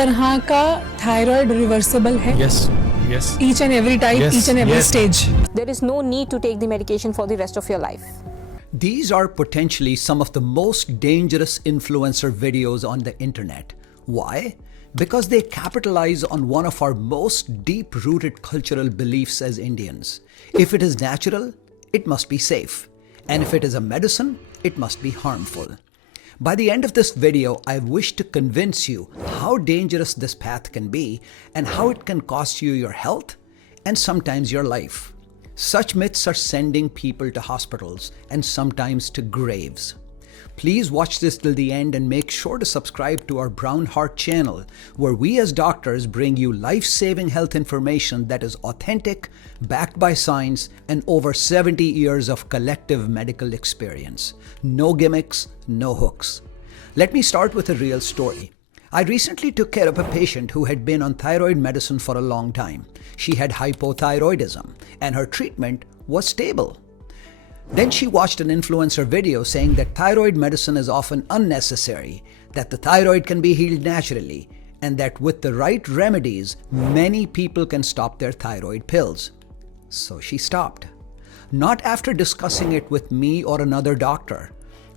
तरह का thyroid reversible है? Yes, yes. Each and every type, Yes, each and every yes. stage. There is no need to take the medication for the rest of your life. These are potentially some of the most dangerous influencer videos on the internet. Why? Because they capitalize on one of our most deep-rooted cultural beliefs as Indians. If it is natural, it must be safe. And if it is a medicine, it must be harmful. By the end of this video, I wish to convince you how dangerous this path can be and how it can cost you your health and sometimes your life. Such myths are sending people to hospitals and sometimes to graves. Please watch this till the end and make sure to subscribe to our Brown Heart channel, where we as doctors bring you life-saving health information that is authentic, backed by science, and over 70 years of collective medical experience. No gimmicks, no hooks. Let me start with a real story. I recently took care of a patient who had been on thyroid medicine for a long time. She had hypothyroidism, and her treatment was stable. Then she watched an influencer video saying that thyroid medicine is often unnecessary, that the thyroid can be healed naturally, and that with the right remedies, many people can stop their thyroid pills. So she stopped. Not after discussing it with me or another doctor,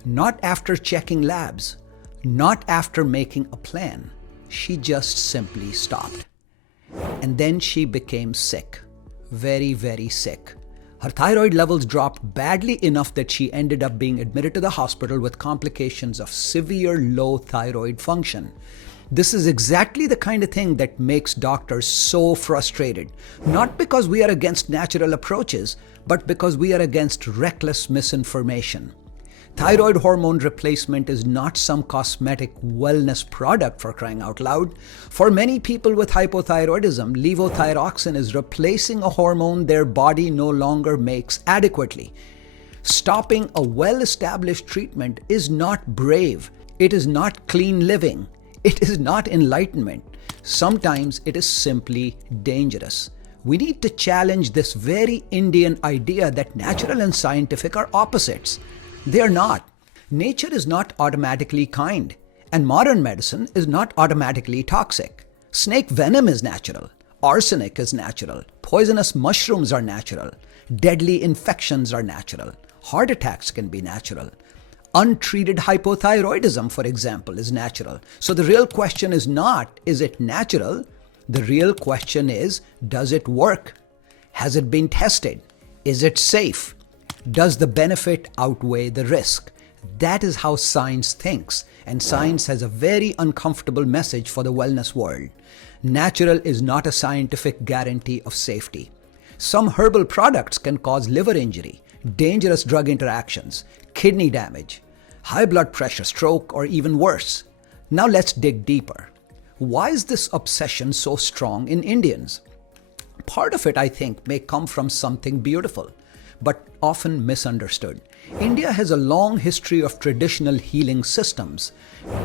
not after checking labs, not after making a plan. She just simply stopped. And then she became sick. Very, very sick. Her thyroid levels dropped badly enough that she ended up being admitted to the hospital with complications of severe low thyroid function. This is exactly the kind of thing that makes doctors so frustrated. Not because we are against natural approaches, but because we are against reckless misinformation. Thyroid hormone replacement is not some cosmetic wellness product, for crying out loud. For many people with hypothyroidism, levothyroxine is replacing a hormone their body no longer makes adequately. Stopping a well-established treatment is not brave. It is not clean living. It is not enlightenment. Sometimes it is simply dangerous. We need to challenge this very Indian idea that natural and scientific are opposites. They are not. Nature is not automatically kind, and modern medicine is not automatically toxic. Snake venom is natural. Arsenic is natural. Poisonous mushrooms are natural. Deadly infections are natural. Heart attacks can be natural. Untreated hypothyroidism, for example, is natural. So the real question is not, is it natural? The real question is, does it work? Has it been tested? Is it safe? Does the benefit outweigh the risk? That is how science thinks, and science has a very uncomfortable message for the wellness world. Natural is not a scientific guarantee of safety. Some herbal products can cause liver injury, dangerous drug interactions, kidney damage, high blood pressure, stroke, or even worse. Now let's dig deeper. Why is this obsession so strong in Indians? Part of it, I think, may come from something beautiful, but often misunderstood. India has a long history of traditional healing systems,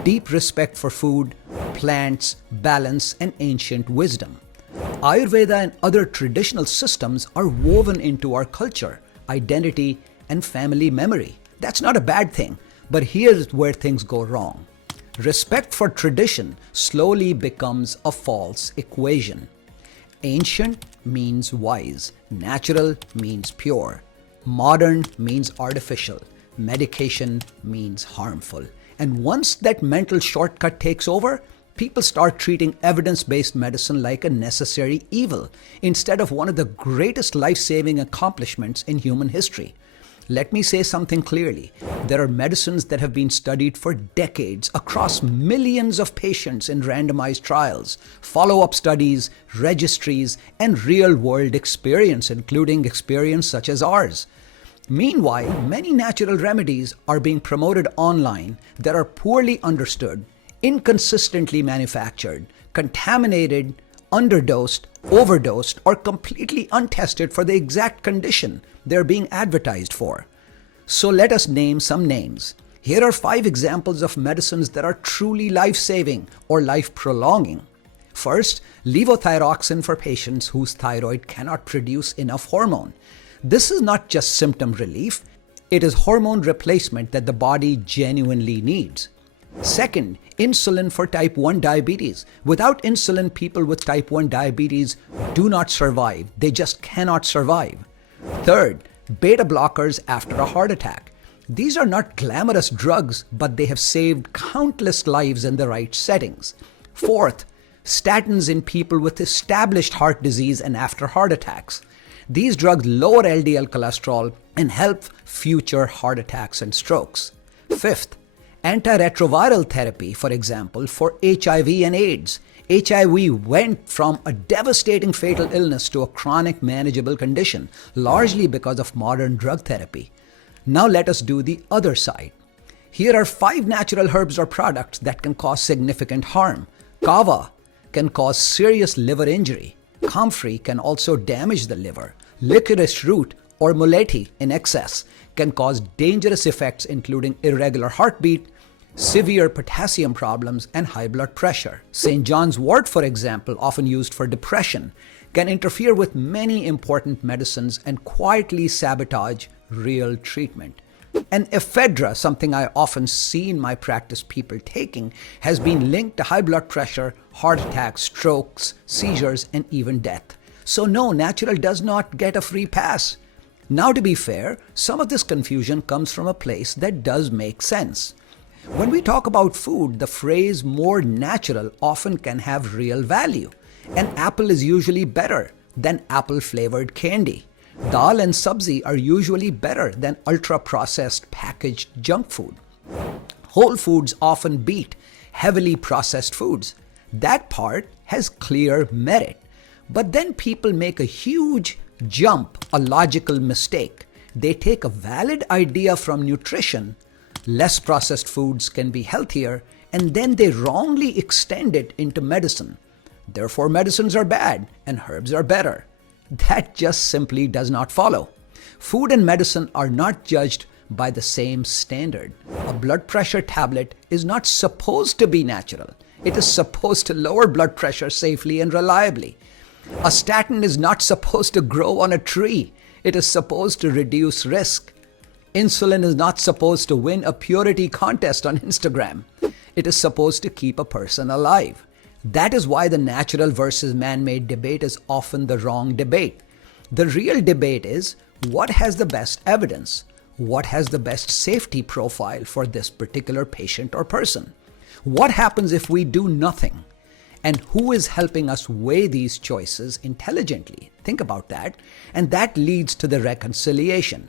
deep respect for food, plants, balance, and ancient wisdom. Ayurveda and other traditional systems are woven into our culture, identity, and family memory. That's not a bad thing, but here's where things go wrong. Respect for tradition slowly becomes a false equation. Ancient means wise, natural means pure, modern means artificial, medication means harmful. And once that mental shortcut takes over, people start treating evidence-based medicine like a necessary evil instead of one of the greatest life-saving accomplishments in human history. Let me say something clearly. There are medicines that have been studied for decades across millions of patients in randomized trials, follow-up studies, registries, and real-world experience, including experience such as ours. Meanwhile, many natural remedies are being promoted online that are poorly understood, inconsistently manufactured, contaminated, underdosed, overdosed, or completely untested for the exact condition they're being advertised for. So let us name some names. Here are 5 examples of medicines that are truly life-saving or life-prolonging. First, levothyroxine for patients whose thyroid cannot produce enough hormone. This is not just symptom relief, it is hormone replacement that the body genuinely needs. Second, insulin for type 1 diabetes. Without insulin, people with type 1 diabetes do not survive. They just cannot survive. Third, beta blockers after a heart attack. These are not glamorous drugs, but they have saved countless lives in the right settings. Fourth, statins in people with established heart disease and after heart attacks. These drugs lower LDL cholesterol and help future heart attacks and strokes. Fifth, antiretroviral therapy, for example, for HIV and AIDS. HIV went from a devastating fatal illness to a chronic manageable condition, largely because of modern drug therapy. Now let us do the other side. Here are 5 natural herbs or products that can cause significant harm. Kava can cause serious liver injury. Comfrey can also damage the liver. Licorice root or muletti in excess can cause dangerous effects including irregular heartbeat, severe potassium problems, and high blood pressure. St. John's wort, for example, often used for depression, can interfere with many important medicines and quietly sabotage real treatment. And ephedra, something I often see in my practice people taking, has been linked to high blood pressure, heart attacks, strokes, seizures, and even death. So no, natural does not get a free pass. Now, to be fair, some of this confusion comes from a place that does make sense. When we talk about food, the phrase more natural often can have real value. An apple is usually better than apple-flavored candy. Dal and sabzi are usually better than ultra-processed packaged junk food. Whole foods often beat heavily processed foods. That part has clear merit. But then people make a huge jump, a logical mistake. They take a valid idea from nutrition, less processed foods can be healthier, and then they wrongly extend it into medicine. Therefore, medicines are bad and herbs are better. That just simply does not follow. Food and medicine are not judged by the same standard. A blood pressure tablet is not supposed to be natural. It is supposed to lower blood pressure safely and reliably. A statin is not supposed to grow on a tree. It is supposed to reduce risk. Insulin is not supposed to win a purity contest on Instagram. It is supposed to keep a person alive. That is why the natural versus man-made debate is often the wrong debate. The real debate is what has the best evidence? What has the best safety profile for this particular patient or person? What happens if we do nothing? And who is helping us weigh these choices intelligently? Think about that. And that leads to the reconciliation.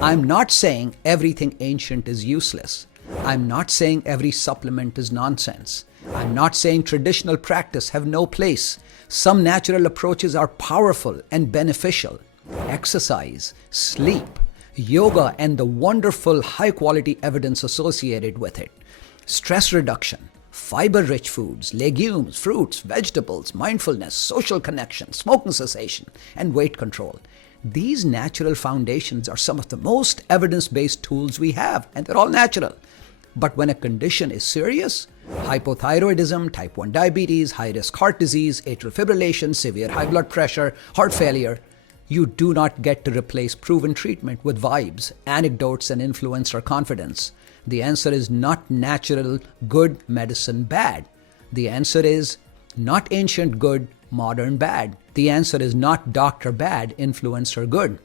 I'm not saying everything ancient is useless. I'm not saying every supplement is nonsense. I'm not saying traditional practice have no place. Some natural approaches are powerful and beneficial. Exercise, sleep, yoga, and the wonderful high-quality evidence associated with it. Stress reduction, fiber-rich foods, legumes, fruits, vegetables, mindfulness, social connection, smoking cessation, and weight control. These natural foundations are some of the most evidence-based tools we have, and they're all natural. But when a condition is serious, hypothyroidism, type 1 diabetes, high-risk heart disease, atrial fibrillation, severe high blood pressure, heart failure, you do not get to replace proven treatment with vibes, anecdotes, and influencer confidence. The answer is not natural good, medicine bad. The answer is not ancient good, modern bad. The answer is not doctor bad, influencer good.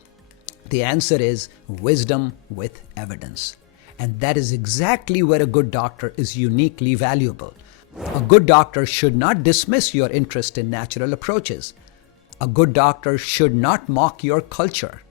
The answer is wisdom with evidence. And that is exactly where a good doctor is uniquely valuable. A good doctor should not dismiss your interest in natural approaches. A good doctor should not mock your culture.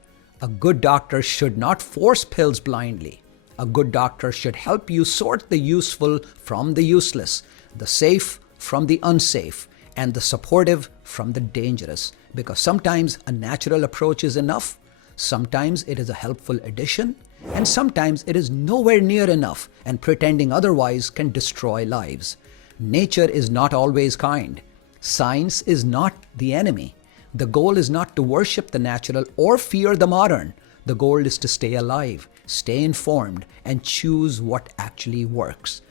A good doctor should not force pills blindly. A good doctor should help you sort the useful from the useless, the safe from the unsafe, and the supportive from the dangerous. Because sometimes a natural approach is enough, sometimes it is a helpful addition, and sometimes it is nowhere near enough, and pretending otherwise can destroy lives. Nature is not always kind. Science is not the enemy. The goal is not to worship the natural or fear the modern. The goal is to stay alive, stay informed, and choose what actually works.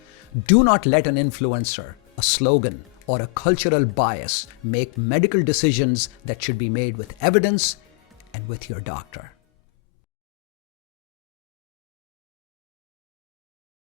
Do not let an influencer, a slogan, or a cultural bias make medical decisions that should be made with evidence and with your doctor.